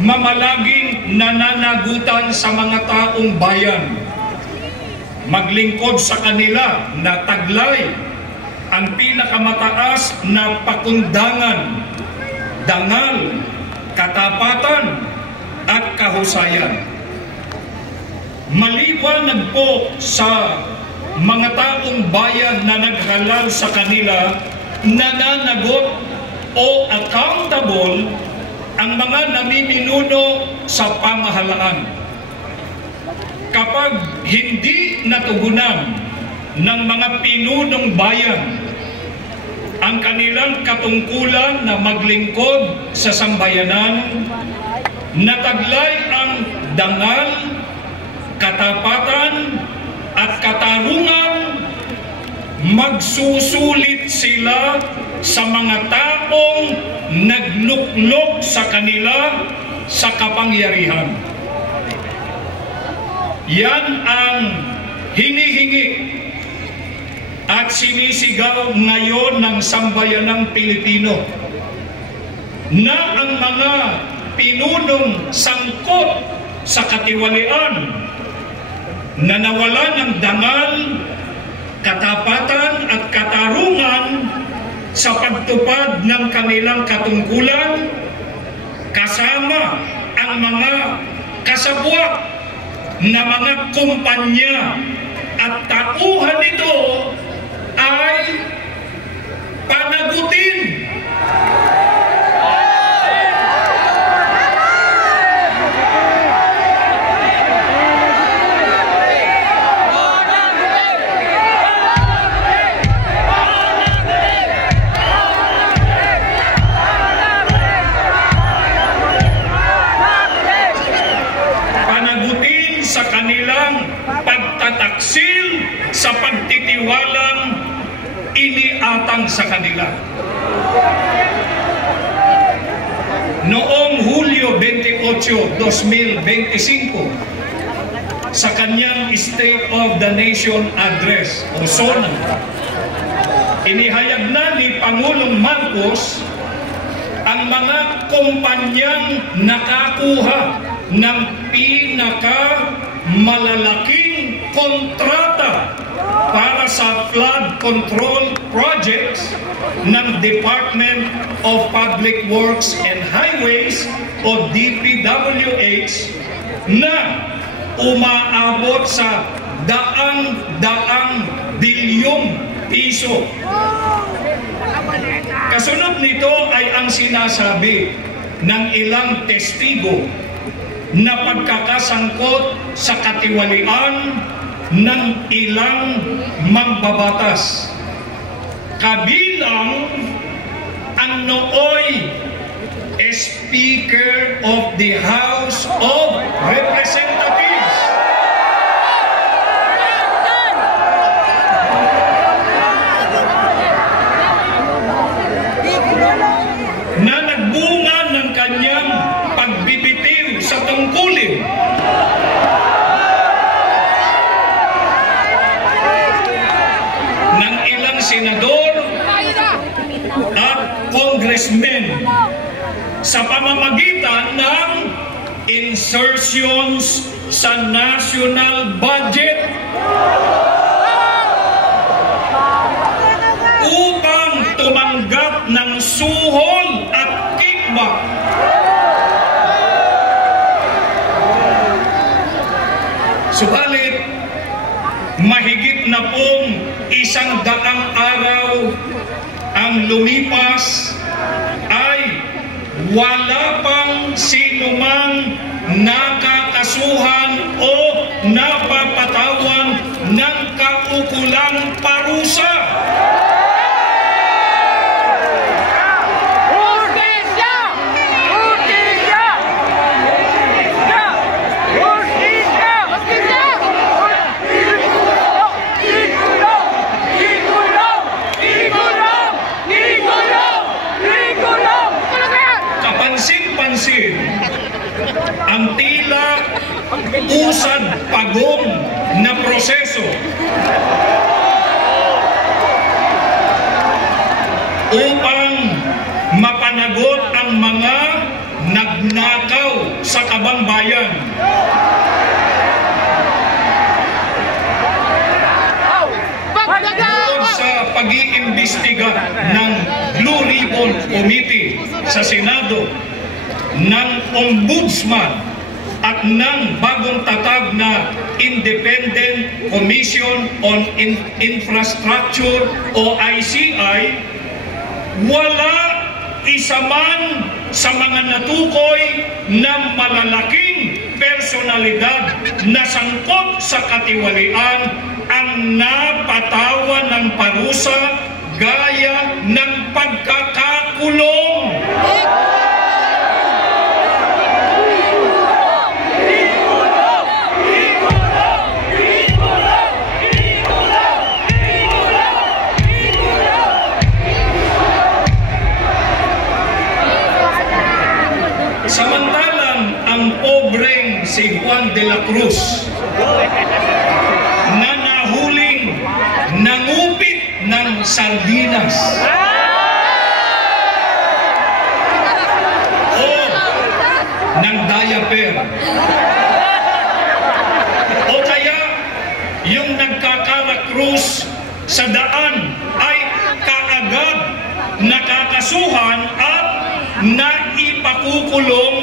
mamalaging nananagutan sa mga taong bayan, maglingkod sa kanila na taglay ang pinakamataas na pakundangan, dangal, katapatan at kahusayan. Maliwanag po sa mga taong bayan na naghalal sa kanila, nananagot o accountable ang mga namiminuno sa pamahalaan. Kapag hindi natugunan ng mga pinunong bayan ang kanilang katungkulan na maglingkod sa sambayanan, nataglay ang dangal, katapatan at katarungan, magsusulit sila sa mga taong nagluklok sa kanila sa kapangyarihan. Yan ang hinihingi at sinisigaw ngayon ng sambayanang Pilipino, na ang mga pinunong sangkot sa katiwalian na nawalan ng dangal, katapatan at katarungan sa pagtupad ng kanilang katungkulan, kasama ang mga kasabwat na mga kumpanya at tauhan nito ay panagutin. Panagutin sa kanilang pagtataksil sa pagtitiwalang iniatang sa kanila. Noong Hulyo 28, 2025, sa kanyang State of the Nation Address o SONA, inihayag na ni Pangulong Marcos ang mga kumpanyang nakakuha ng pinakamalalaking kontrata para sa flood control projects ng Department of Public Works and Highways o DPWH na umaabot sa daang-daang bilyong piso. Kasunod nito ay ang sinasabi ng ilang testigo na pagkakasangkot sa katiwalian ng ilang mambabatas, kabilang ang nooy Speaker of the House of Representatives. Na nagbunga ng kanyang pagbibitiw sa tungkulin ng ilang senador at congressmen sa pamamagitan ng insertions sa national budget upang tumanggap ng suhol at kickback. Subalit, mahigit na pong 100 araw ang lumipas ay wala pang sinumang nakakasuhan o napapatawan ng kaukulang parusa. Kapansin-pansin ang tila usad pagong na proseso upang mapanagot ang mga pagnanakaw sa kabangbayan. Bukod sa pag-iimbestiga ng Blue Ribbon Committee sa Senado, ng Ombudsman at ng bagong tatag na Independent Commission on Infrastructure o ICI, wala isa man sa mga natukoy na malalaking personalidad na sangkot sa katiwalian ang napatawan ng parusa gaya ng pagkakakulong. Samantalang ang pobreng si Juan de la Cruz na nahuling nangupit ng sardinas o ng diaper o kaya yung nagkakarakrus sa daan ay kaagad nakakasuhan at naipakukulong.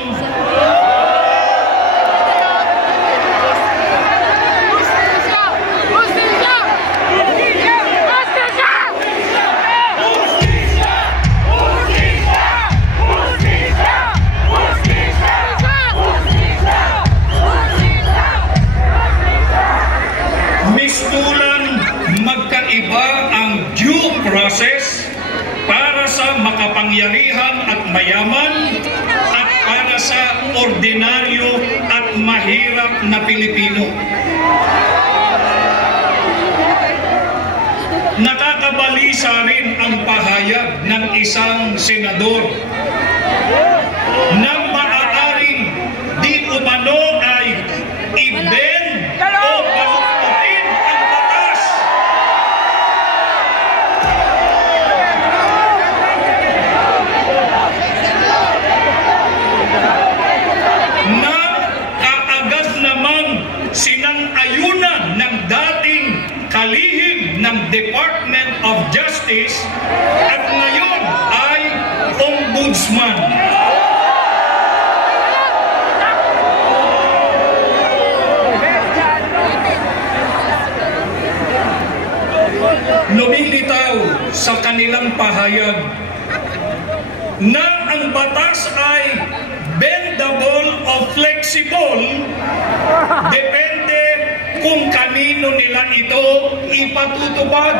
Mistulang magkaiba ang due process para sa makapangyarihan at mayaman at para sa ordinaryo at mahirap na Pilipino. Nakakabalisa rin ang pahayag ng isang senador na maaaring di umano ay i-bend o baluktutin ang batas. Na kaagad namang sinang-ayunan ng dating kalihim ng Department of Justice at ngayon ay Ombudsman. Lumilitaw sa kanilang pahayag na ang batas ay bendable o flexible, depende kung kanino nila ito ipatutupad.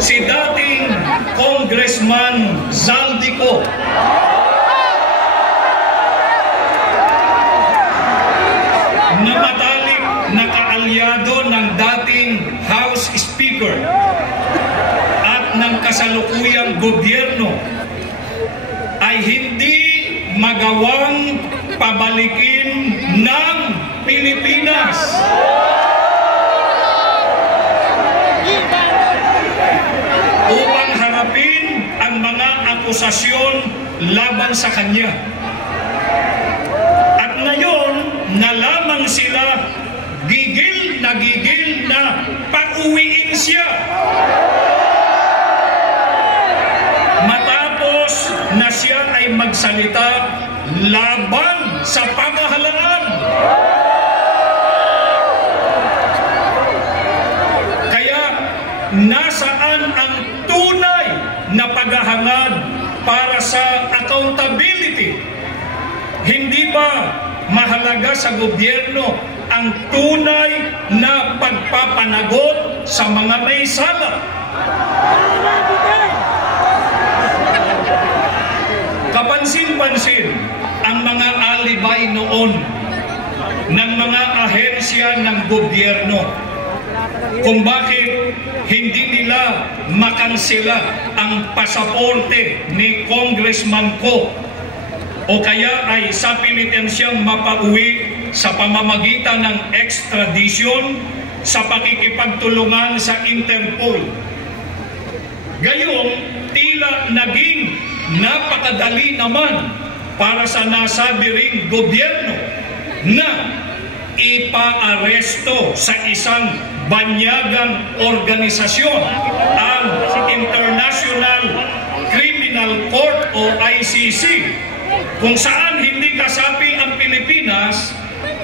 Si dating Congressman Zaldico na matalik na kaalyado ng dating House Speaker at ng kasalukuyang gobyerno ay hindi magawang pabalikin ng Pilipinas. Upang harapin ang mga akusasyon laban sa kanya. At ngayon, na lamang sila gigil na pauwiin siya. Matapos na siya ay magsalita laban sa pamahalaan. Kaya, nasaan ang tunay na paghahangad para sa accountability? Hindi ba mahalaga sa gobyerno ang tunay na pagpapanagot sa mga may sala? Kapansin-pansin ang mga alibay noon ng mga ahensya ng gobyerno kung bakit hindi nila makansela ang pasaporte ni Congressman Ko o kaya ay sapilitan siyang mapauwi sa pamamagitan ng extradition sa pakikipagtulungan sa Interpol. Gayong tila naging napakadali naman para sa nasabi ring gobyerno na ipaaresto sa isang banyagang organisasyon ang International Criminal Court o ICC, kung saan hindi kasapi ang Pilipinas,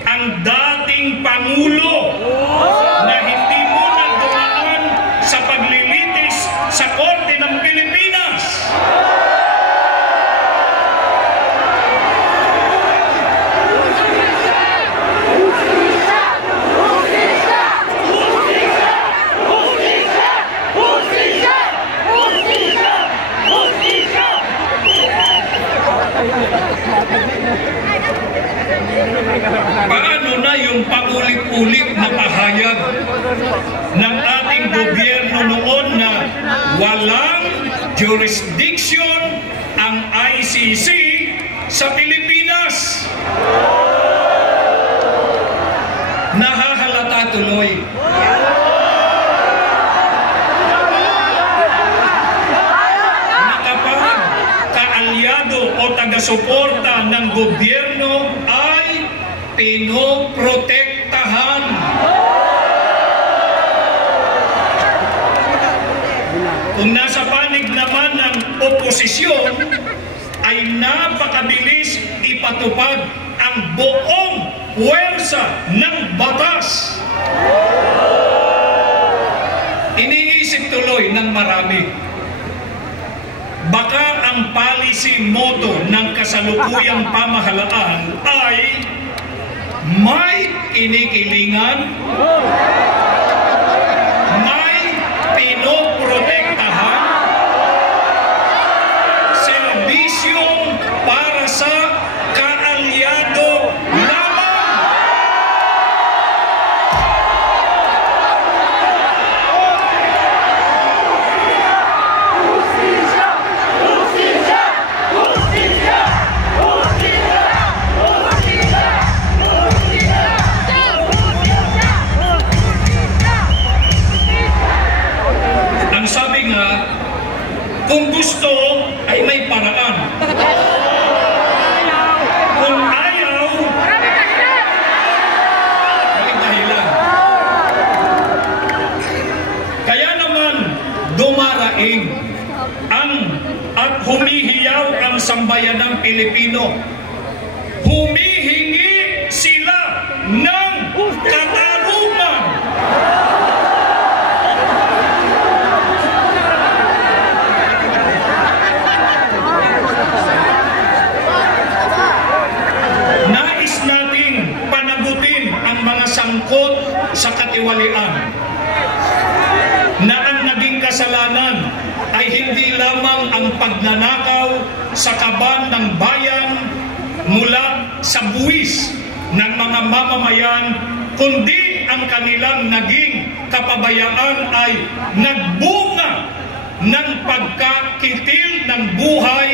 ang dating Pangulo na hindi muna dumaan sa paglilitis sa Korte ng Pilipinas. Paano na yung paulit-ulit na pahayag ng ating gobyerno noon na walang jurisdiction ang ICC sa Pilipinas? Nahahalata tuloy. Na kapag kaalyado o taga-suporta ng gobyerno ay pinoprotektahan. Kung nasa panig naman ng oposisyon, ay napakabilis ipatupad ang buong puwersa ng batas. Iniisip tuloy ng marami, baka ang policy motto ng kasalukuyang pamahalaan ay may kinikilingan, may pinoprotektahan, serbisyong para sa kaalyado lamang. Justisya! Justisya! Justisya! Justisya! Ang sabi nga, kung gusto ay may paraan. Kung ayaw, may dahilan. Kaya naman dumaraing at humihiyaw ang sambayanang Pilipino. Humihingi sila ng katarungan. Nais nating panagutin ang mga sangkot sa katiwalian na ang naging kasalanan ay hindi lamang ang pagnanakaw sa kaban ng bayan mula sa buwis ng mga mamamayan, kundi ang kanilang naging kapabayaan ay nagbunga ng pagkakitil ng buhay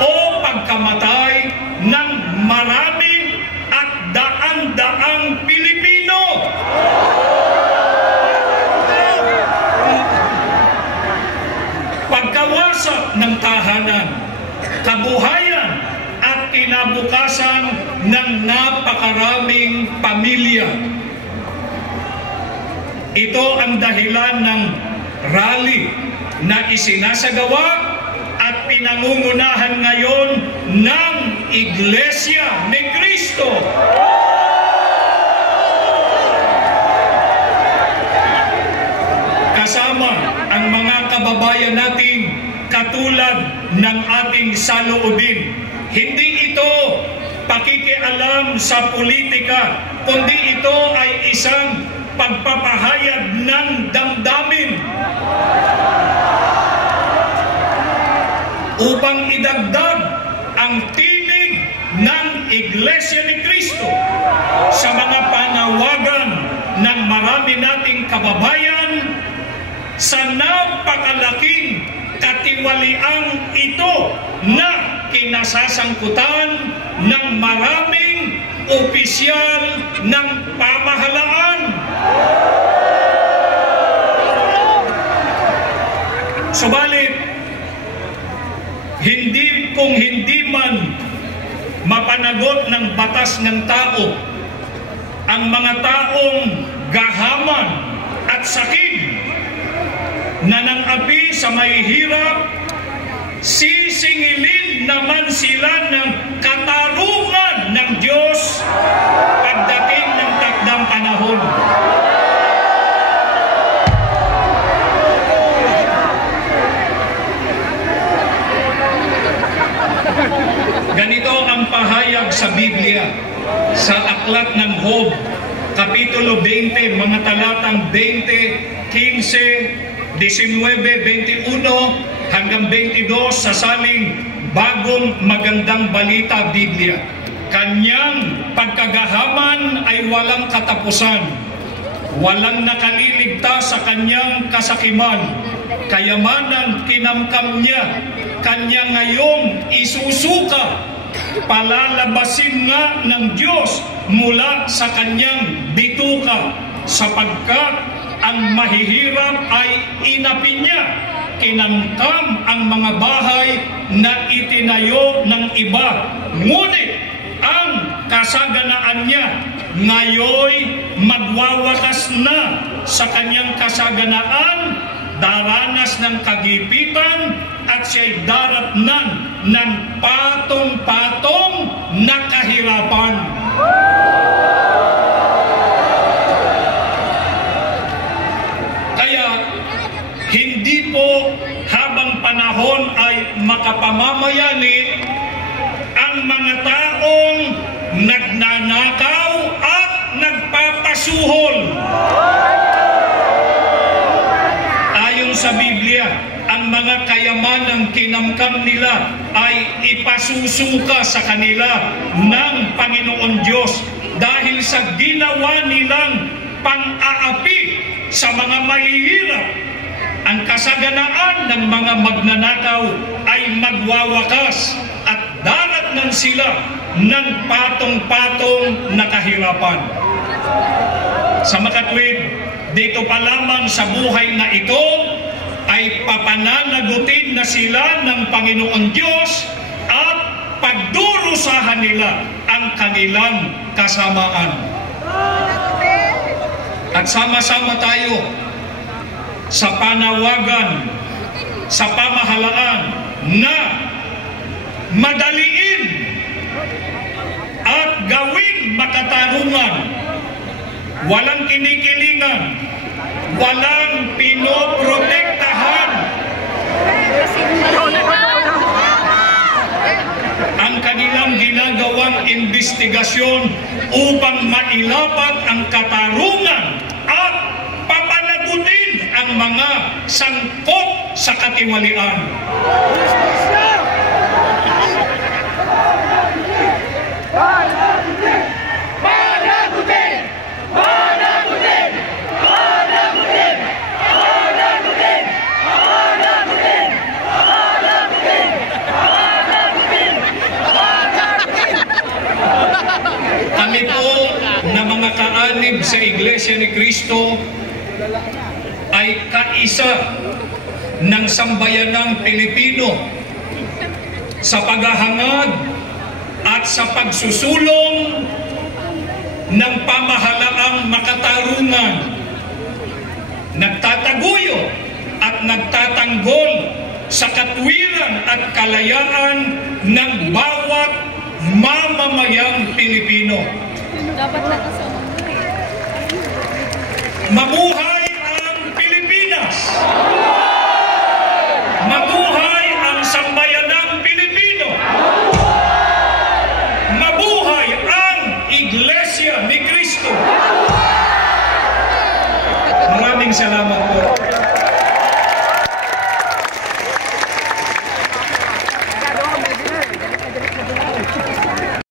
o pagkamatay ng maraming at daan-daang Pilipino. Pagkawasak ng tahanan, kabuhayan at kinabukasan ng napakaraming pamilya. Ito ang dahilan ng rally na isinasagawa at pinangungunahan ngayon ng Iglesia ni Cristo. Kasama ang mga kababayan nating katulad ng ating saloobin. Hindi ito pakikialam sa politika, kundi ito ay isang pagpapahayag ng damdamin upang idagdag ang tinig ng Iglesia ni Cristo sa mga panawagan ng marami nating kababayan sa napakalaking katiwaliang ito na kinasasangkutan ng maraming opisyal ng pamahalaan. Subalit, kung hindi man mapanagot ng batas ng tao ang mga taong gahaman at sakit na nang-api sa mahihirap, sisingilin naman sila ng katarungan ng Diyos pagdating ng takdang panahon. Ganito ang pahayag sa Biblia sa Aklat ng Job, Kapitulo 20, mga talatang 20, 15, 19, 21 hanggang 22 sa saling Bagong Magandang Balita Biblia. Kanyang pagkagahaman ay walang katapusan. Walang nakaliligtas sa kanyang kasakiman. Kayamanan kinamkam niya, kanya ngayong isusuka. Palalabasin nga ng Diyos mula sa kanyang bituka, sapagkat ang mahihirap ay inapi niya. Kinamkam ang mga bahay na itinayo ng iba, ngunit ang kasaganaan niya ngayoy magwawakas na sa kanyang kasaganaan. Daranas ng kagipitan at siya'y daratnan ng patong-patong na kahirapan. Kaya hindi po habang panahon ay makapamamayani ang mga taong nagnanakaw at nagpapasuhol. Sa Biblia, ang mga kayamanang kinamkam nila ay ipasusuka sa kanila ng Panginoon Diyos dahil sa ginawa nilang pang-aapi sa mga mahihirap. Ang kasaganaan ng mga magnanakaw ay magwawakas at daratnan sila ng patong-patong na kahirapan. Sa makatwid, dito pa lamang sa buhay na ito ay papananagutin na sila ng Panginoon Diyos at pagdurusahan nila ang kanilang kasamaan. At sama-sama tayo sa panawagan sa pamahalaan na madaliin at gawing makatarungan, walang kinikilingan, walang pinoprotektahan ang kanilang ginagawang investigasyon upang mailapat ang katarungan at papanagutin ang mga sangkot sa katiwalian. Kami po na mga kaanib sa Iglesia ni Cristo ay kaisa ng sambayanang Pilipino sa paghahangad at sa pagsusulong ng pamahalaang makatarungan, nagtataguyo at nagtatanggol sa katwiran at kalayaan ng bawat mamamayang Pilipino. Mabuhay ang Pilipinas! Mabuhay ang sambayanang Pilipino! Mabuhay ang Iglesia ni Cristo! Maraming salamat po.